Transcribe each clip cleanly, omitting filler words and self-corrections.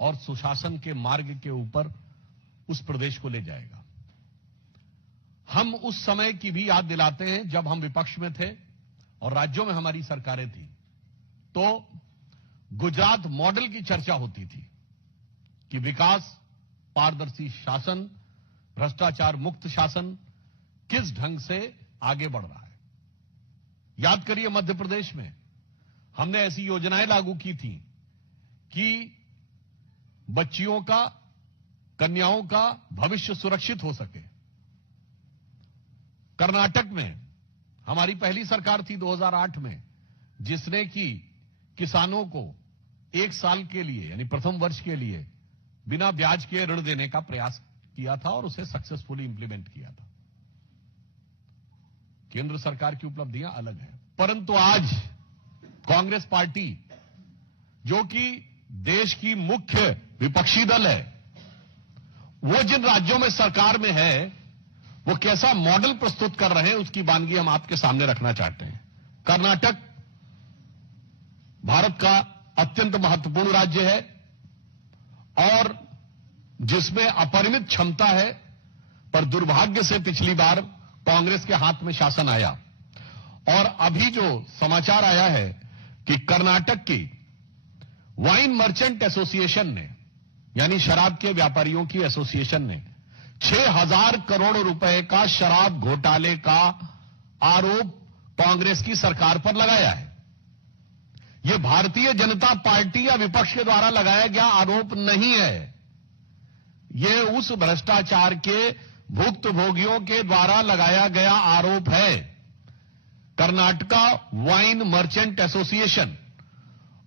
और सुशासन के मार्ग के ऊपर उस प्रदेश को ले जाएगा। हम उस समय की भी याद दिलाते हैं जब हम विपक्ष में थे और राज्यों में हमारी सरकारें थी, तो गुजरात मॉडल की चर्चा होती थी कि विकास, पारदर्शी शासन, भ्रष्टाचार मुक्त शासन किस ढंग से आगे बढ़ रहा है। याद करिए, मध्य प्रदेश में हमने ऐसी योजनाएं लागू की थी कि बच्चियों का, कन्याओं का भविष्य सुरक्षित हो सके। कर्नाटक में हमारी पहली सरकार थी 2008 में, जिसने कि किसानों को 1 साल के लिए यानी प्रथम वर्ष के लिए बिना ब्याज के ऋण देने का प्रयास किया था और उसे सक्सेसफुली इंप्लीमेंट किया था। केंद्र सरकार की उपलब्धियां अलग हैं, परंतु आज कांग्रेस पार्टी, जो कि देश की मुख्य विपक्षी दल है, वो जिन राज्यों में सरकार में है, वो कैसा मॉडल प्रस्तुत कर रहे हैं उसकी वानगी हम आपके सामने रखना चाहते हैं। कर्नाटक भारत का अत्यंत महत्वपूर्ण राज्य है और जिसमें अपरिमित क्षमता है, पर दुर्भाग्य से पिछली बार कांग्रेस के हाथ में शासन आया और अभी जो समाचार आया है कि कर्नाटक की वाइन मर्चेंट एसोसिएशन ने, यानी शराब के व्यापारियों की एसोसिएशन ने 6,000 करोड़ रुपए का शराब घोटाले का आरोप कांग्रेस की सरकार पर लगाया है। यह भारतीय जनता पार्टी या विपक्ष के द्वारा लगाया गया आरोप नहीं है, यह उस भ्रष्टाचार के भुक्तभोगियों के द्वारा लगाया गया आरोप है। कर्नाटका वाइन मर्चेंट एसोसिएशन,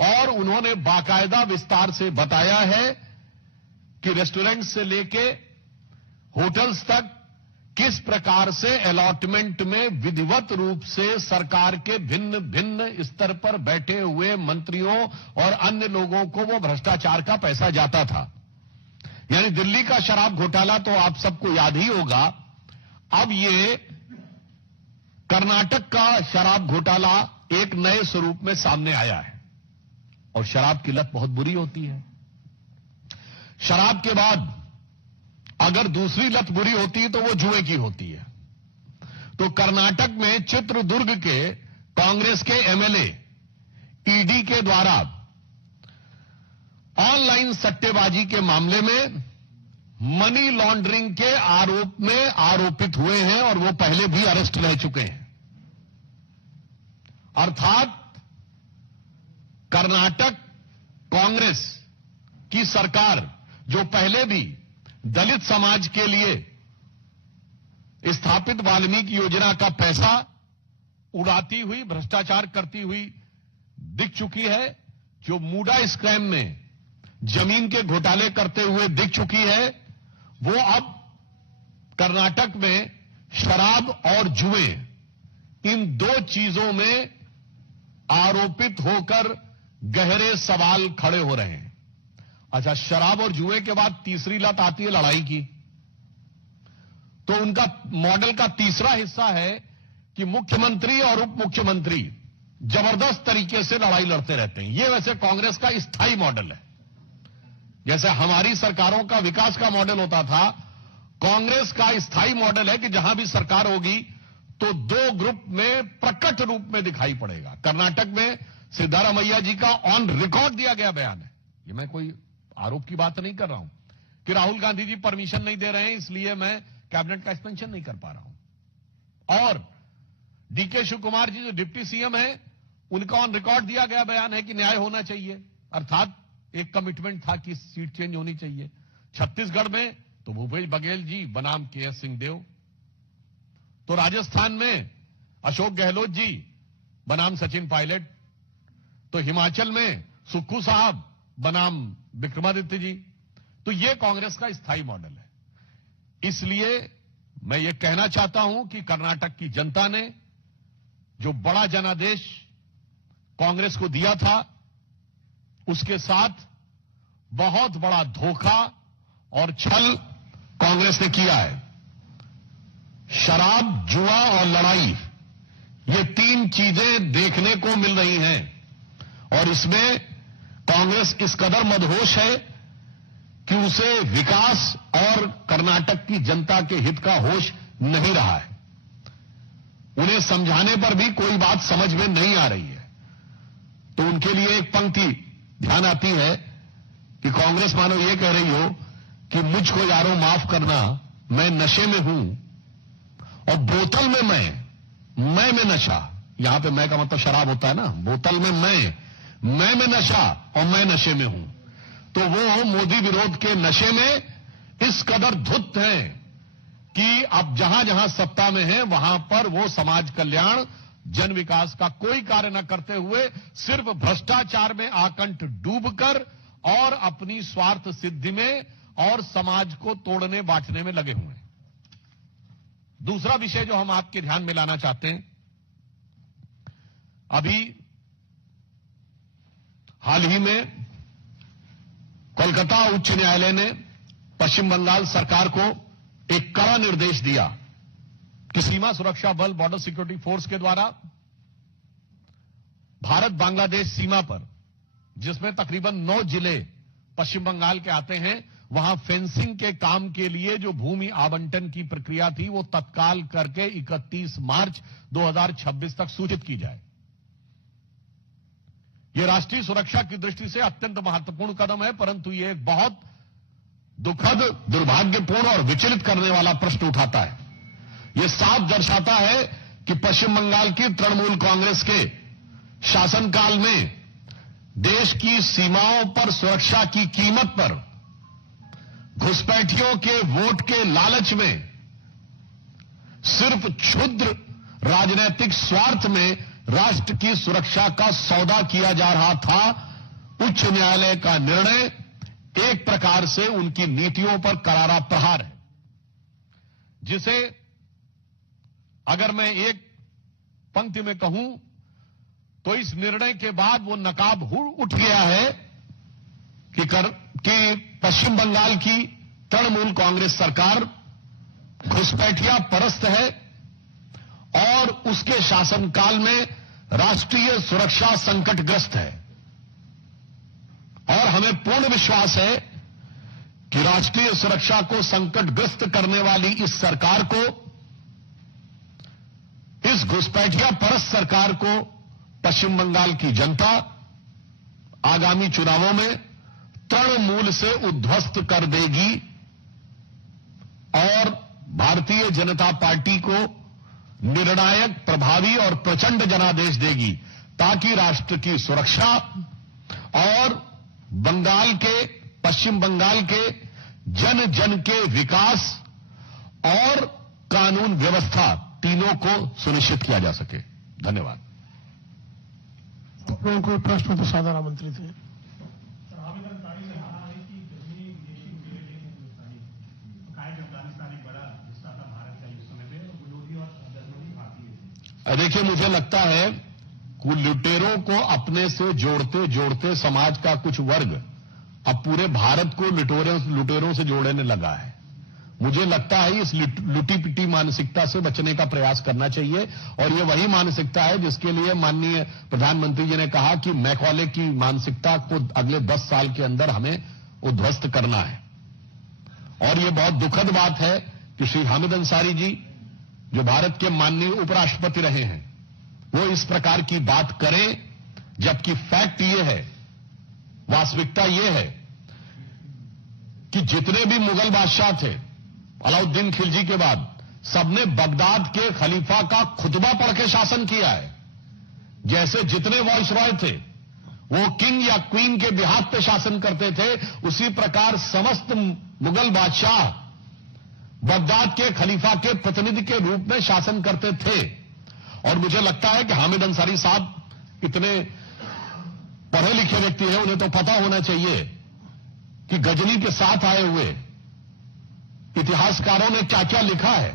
और उन्होंने बाकायदा विस्तार से बताया है कि रेस्टोरेंट से लेके होटल्स तक किस प्रकार से अलॉटमेंट में विधिवत रूप से सरकार के भिन्न भिन्न स्तर पर बैठे हुए मंत्रियों और अन्य लोगों को वो भ्रष्टाचार का पैसा जाता था। यानी दिल्ली का शराब घोटाला तो आप सबको याद ही होगा, अब ये कर्नाटक का शराब घोटाला एक नए स्वरूप में सामने आया है। और शराब की लत बहुत बुरी होती है। शराब के बाद अगर दूसरी लत बुरी होती है तो वो जुए की होती है। तो कर्नाटक में चित्रदुर्ग के कांग्रेस के एमएलए ईडी के द्वारा ऑनलाइन सट्टेबाजी के मामले में मनी लॉन्ड्रिंग के आरोप में आरोपित हुए हैं और वो पहले भी अरेस्ट रह चुके हैं। अर्थात कर्नाटक कांग्रेस की सरकार, जो पहले भी दलित समाज के लिए स्थापित वाल्मीकि योजना का पैसा उड़ाती हुई, भ्रष्टाचार करती हुई दिख चुकी है, जो मूडा स्कैम में जमीन के घोटाले करते हुए दिख चुकी है, वो अब कर्नाटक में शराब और जुए, इन दो चीजों में आरोपित होकर गहरे सवाल खड़े हो रहे हैं। अच्छा, शराब और जुए के बाद तीसरी लत आती है लड़ाई की। तो उनका मॉडल का तीसरा हिस्सा है कि मुख्यमंत्री और उप मुख्यमंत्री जबरदस्त तरीके से लड़ाई लड़ते रहते हैं। यह वैसे कांग्रेस का स्थायी मॉडल है। जैसे हमारी सरकारों का विकास का मॉडल होता था, कांग्रेस का स्थायी मॉडल है कि जहां भी सरकार होगी तो दो ग्रुप में प्रकट रूप में दिखाई पड़ेगा। कर्नाटक में सिद्धारमैया जी का ऑन रिकॉर्ड दिया गया बयान है। ये मैं कोई आरोप की बात नहीं कर रहा हूं कि राहुल गांधी जी परमिशन नहीं दे रहे हैं इसलिए मैं कैबिनेट का एक्सपेंशन नहीं कर पा रहा हूं। और डीके शिव कुमार जी जो डिप्टी सीएम है, उनका ऑन रिकॉर्ड दिया गया बयान है कि न्याय होना चाहिए, अर्थात एक कमिटमेंट था कि सीट चेंज होनी चाहिए। छत्तीसगढ़ में तो भूपेश बघेल जी बनाम केएस सिंहदेव, तो राजस्थान में अशोक गहलोत जी बनाम सचिन पायलट, तो हिमाचल में सुक्खू साहब बनाम विक्रमादित्य जी। तो यह कांग्रेस का स्थायी मॉडल है। इसलिए मैं यह कहना चाहता हूं कि कर्नाटक की जनता ने जो बड़ा जनादेश कांग्रेस को दिया था, उसके साथ बहुत बड़ा धोखा और छल कांग्रेस ने किया है। शराब, जुआ और लड़ाई, ये तीन चीजें देखने को मिल रही हैं और इसमें कांग्रेस इस कदर मदहोश है कि उसे विकास और कर्नाटक की जनता के हित का होश नहीं रहा है। उन्हें समझाने पर भी कोई बात समझ में नहीं आ रही है। तो उनके लिए एक पंक्ति ध्यान आती है कि कांग्रेस मानो ये कह रही हो कि मुझको यारों माफ करना, मैं नशे में हूं और बोतल में मैं में नशा। यहां पे मैं का मतलब शराब होता है ना, बोतल में मैं में नशा और मैं नशे में हूं। तो वो मोदी विरोध के नशे में इस कदर धुत हैं कि अब जहां जहां सत्ता में है वहां पर वो समाज कल्याण, जन विकास का कोई कार्य न करते हुए सिर्फ भ्रष्टाचार में आकंठ डूबकर और अपनी स्वार्थ सिद्धि में और समाज को तोड़ने बांटने में लगे हुए हैं। दूसरा विषय जो हम आपके ध्यान में लाना चाहते हैं, अभी हाल ही में कोलकाता उच्च न्यायालय ने पश्चिम बंगाल सरकार को एक कड़ा निर्देश दिया कि सीमा सुरक्षा बल, बॉर्डर सिक्योरिटी फोर्स के द्वारा भारत बांग्लादेश सीमा पर, जिसमें तकरीबन 9 जिले पश्चिम बंगाल के आते हैं, वहां फेंसिंग के काम के लिए जो भूमि आवंटन की प्रक्रिया थी वो तत्काल करके 31 मार्च 2026 तक सूचित की जाए। यह राष्ट्रीय सुरक्षा की दृष्टि से अत्यंत महत्वपूर्ण कदम है, परंतु यह एक बहुत दुखद, दुर्भाग्यपूर्ण और विचलित करने वाला प्रश्न उठाता है। यह साफ दर्शाता है कि पश्चिम बंगाल की तृणमूल कांग्रेस के शासनकाल में देश की सीमाओं पर सुरक्षा की कीमत पर घुसपैठियों के वोट के लालच में, सिर्फ क्षुद्र राजनीतिक स्वार्थ में राष्ट्र की सुरक्षा का सौदा किया जा रहा था। उच्च न्यायालय का निर्णय एक प्रकार से उनकी नीतियों पर करारा प्रहार है, जिसे अगर मैं एक पंक्ति में कहूं तो इस निर्णय के बाद वो नकाब उठ गया है कि पश्चिम बंगाल की तृणमूल कांग्रेस सरकार घुसपैठिया परस्त है और उसके शासनकाल में राष्ट्रीय सुरक्षा संकटग्रस्त है। और हमें पूर्ण विश्वास है कि राष्ट्रीय सुरक्षा को संकटग्रस्त करने वाली इस सरकार को, इस घुसपैठिया परस्त सरकार को पश्चिम बंगाल की जनता आगामी चुनावों में तृणमूल से उद्ध्वस्त कर देगी और भारतीय जनता पार्टी को निर्णायक, प्रभावी और प्रचंड जनादेश देगी, ताकि राष्ट्र की सुरक्षा और पश्चिम बंगाल के जन जन के विकास और कानून व्यवस्था तीनों को सुनिश्चित किया जा सके। धन्यवाद। लोगों को प्रश्न तो साधारण आमंत्रित है। देखिए, मुझे लगता है कि लुटेरों को अपने से जोड़ते जोड़ते समाज का कुछ वर्ग अब पूरे भारत को लुटेरों से जोड़ने लगा है। मुझे लगता है इस लुटी पिटी मानसिकता से बचने का प्रयास करना चाहिए, और यह वही मानसिकता है जिसके लिए माननीय प्रधानमंत्री जी ने कहा कि मैकॉले की मानसिकता को अगले 10 साल के अंदर हमें उद्ध्वस्त करना है। और यह बहुत दुखद बात है कि श्री हामिद अंसारी जी, जो भारत के माननीय उपराष्ट्रपति रहे हैं, वो इस प्रकार की बात करें, जबकि फैक्ट ये है, वास्तविकता ये है कि जितने भी मुगल बादशाह थे अलाउद्दीन खिलजी के बाद, सबने बगदाद के खलीफा का खुतबा पढ़ के शासन किया है। जैसे जितने वाइसरॉय थे वो किंग या क्वीन के बिहाफ पे शासन करते थे, उसी प्रकार समस्त मुगल बादशाह बगदाद के खलीफा के प्रतिनिधि के रूप में शासन करते थे। और मुझे लगता है कि हामिद अंसारी साहब इतने पढ़े लिखे व्यक्ति हैं, उन्हें तो पता होना चाहिए कि गजनी के साथ आए हुए इतिहासकारों ने क्या क्या लिखा है।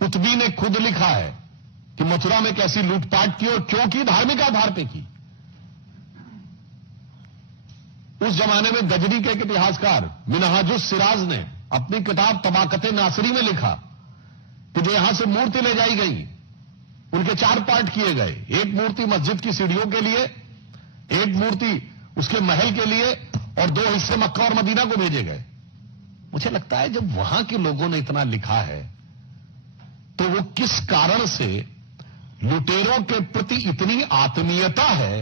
कुतुबी ने खुद लिखा है कि मथुरा में कैसी लूटपाट की और क्यों की, धार्मिक आधार पर की। उस जमाने में गजनी के एक इतिहासकार मिनहाजुस सिराज ने अपनी किताब तबाकते नासरी में लिखा कि जो यहां से मूर्ति ले जाई गई, उनके 4 पार्ट किए गए। एक मूर्ति मस्जिद की सीढ़ियों के लिए, एक मूर्ति उसके महल के लिए, और 2 हिस्से मक्का और मदीना को भेजे गए। मुझे लगता है जब वहां के लोगों ने इतना लिखा है तो वो किस कारण से लुटेरों के प्रति इतनी आत्मीयता है,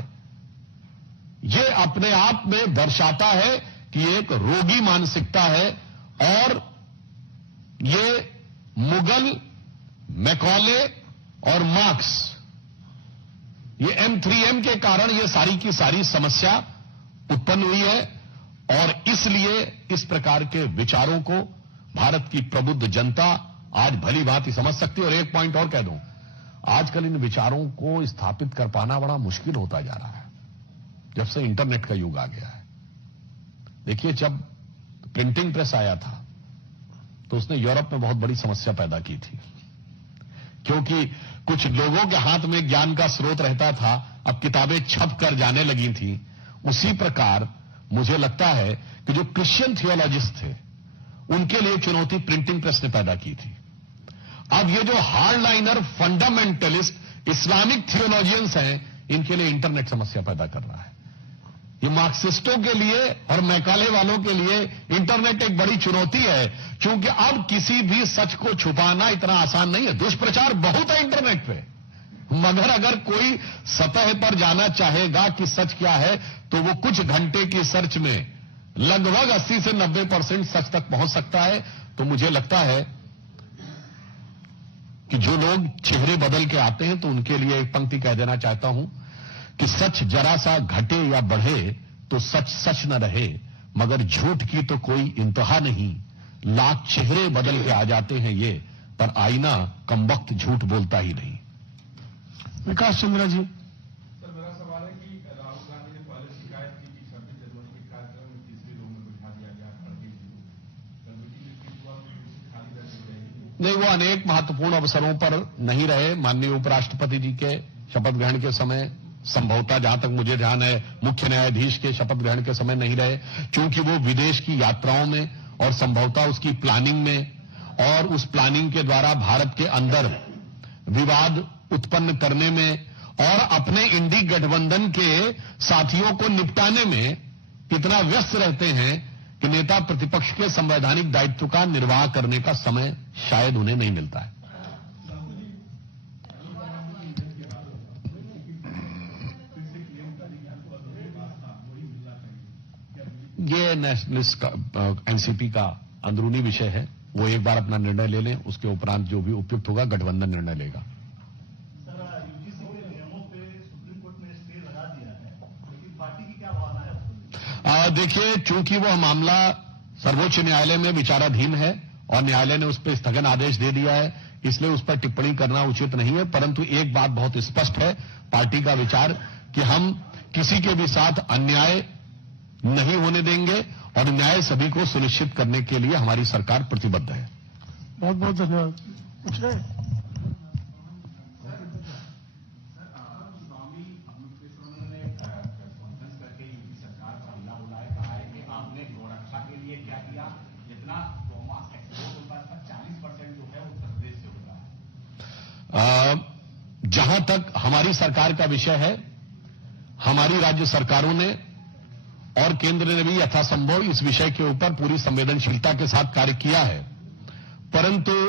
ये अपने आप में दर्शाता है कि एक रोगी मानसिकता है। और ये मुगल, मैकॉले और मार्क्स, ये M3M के कारण ये सारी की सारी समस्या उत्पन्न हुई है। और इसलिए इस प्रकार के विचारों को भारत की प्रबुद्ध जनता आज भली भांति समझ सकती है। और एक पॉइंट और कह दूं, आजकल इन विचारों को स्थापित कर पाना बड़ा मुश्किल होता जा रहा है जब से इंटरनेट का युग आ गया है। देखिए, जब प्रिंटिंग प्रेस आया था तो उसने यूरोप में बहुत बड़ी समस्या पैदा की थी, क्योंकि कुछ लोगों के हाथ में ज्ञान का स्रोत रहता था, अब किताबें छप कर जाने लगी थी। उसी प्रकार मुझे लगता है कि जो क्रिश्चियन थियोलॉजिस्ट थे उनके लिए चुनौती प्रिंटिंग प्रेस ने पैदा की थी। अब ये जो हार्डलाइनर फंडामेंटलिस्ट इस्लामिक थियोलॉजियंस हैं, इनके लिए इंटरनेट समस्या पैदा कर रहा है। ये मार्क्सिस्टों के लिए और मैकाले वालों के लिए इंटरनेट एक बड़ी चुनौती है, क्योंकि अब किसी भी सच को छुपाना इतना आसान नहीं है। दुष्प्रचार बहुत है इंटरनेट पे, मगर अगर कोई सतह पर जाना चाहेगा कि सच क्या है तो वो कुछ घंटे की सर्च में लगभग 80 से 90% सच तक पहुंच सकता है। तो मुझे लगता है कि जो लोग चेहरे बदल के आते हैं तो उनके लिए एक पंक्ति कह देना चाहता हूं कि सच जरा सा घटे या बढ़े तो सच सच न रहे, मगर झूठ की तो कोई इंतहा नहीं। लाख चेहरे बदल के आ जाते हैं ये, पर आईना कमबख्त झूठ बोलता ही नहीं। विकास चंद्रा जी। सर, मेरा सवाल है कि राहुल गांधी ने पहले शिकायत की कि 26 जनवरी के कार्यक्रम में तीसरे लोग में बिठा दिया गया खड़गे जी को। कमेटी ने की हुआ खाली कर दी जाएगी। नहीं, वो अनेक महत्वपूर्ण अवसरों पर नहीं रहे। माननीय उपराष्ट्रपति जी के शपथ ग्रहण के समय, संभवतः जहां तक मुझे ध्यान है मुख्य न्यायाधीश के शपथ ग्रहण के समय नहीं रहे, क्योंकि वो विदेश की यात्राओं में और संभवतः उसकी प्लानिंग में और उस प्लानिंग के द्वारा भारत के अंदर विवाद उत्पन्न करने में और अपने इंडी गठबंधन के साथियों को निपटाने में इतना व्यस्त रहते हैं कि नेता प्रतिपक्ष के संवैधानिक दायित्व का निर्वाह करने का समय शायद उन्हें नहीं मिलता है। ये नेशनलिस्ट एनसीपी का अंदरूनी विषय है, वो एक बार अपना निर्णय ले लें, उसके उपरांत जो भी उपयुक्त होगा गठबंधन निर्णय लेगा। देखिए, चूंकि वह मामला सर्वोच्च न्यायालय में विचाराधीन है और न्यायालय ने उस पर स्थगन आदेश दे दिया है, इसलिए उस पर टिप्पणी करना उचित नहीं है। परंतु एक बात बहुत स्पष्ट है, पार्टी का विचार कि हम किसी के भी साथ अन्याय नहीं होने देंगे और न्याय सभी को सुनिश्चित करने के लिए हमारी सरकार प्रतिबद्ध है। बहुत बहुत धन्यवाद। स्वामी अमृतेश्वर ने कॉन्फ्रेंस करके यूपी सरकार पर हमला बोला है, कहा है कि आपने गोरक्षा के लिए क्या किया, जितना ट्रॉमा एक्सपोर्ट होता है उसका 40% जो है वो उत्तर प्रदेश से हो रहा है। जहां तक हमारी सरकार का विषय है, हमारी राज्य सरकारों ने और केंद्र ने भी यथासंभव इस विषय के ऊपर पूरी संवेदनशीलता के साथ कार्य किया है, परंतु